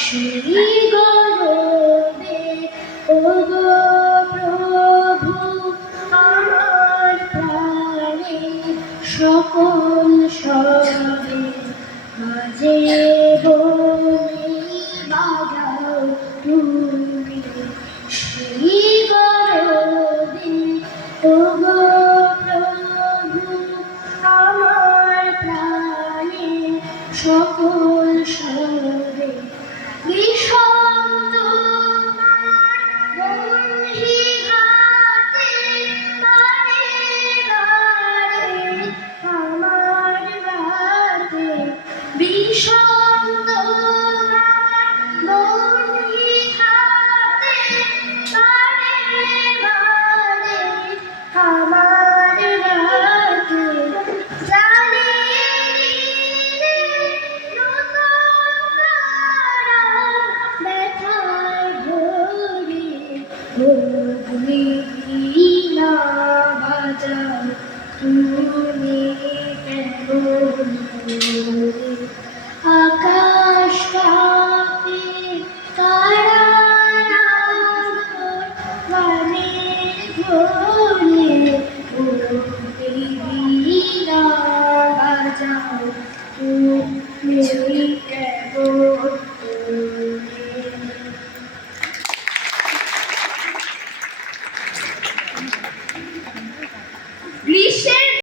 সেই গরবে ওগো প্রভু আমার প্রাণে সকল সবে মাঝে বমি বাজাও তুমি সেই গরবে ওগো প্রভু আমার প্রাণে সকল সবে বিষম তোমার বন্ধি ঘাতে বারে বারে আমার রাতে বিষম তোমার বন্ধি ঘাতে বারে বারে আমার রাতে জ্বালিয়ে দিলে নতুন ব্যথায় ভরে তুমি না বাজাও তুমি কেমন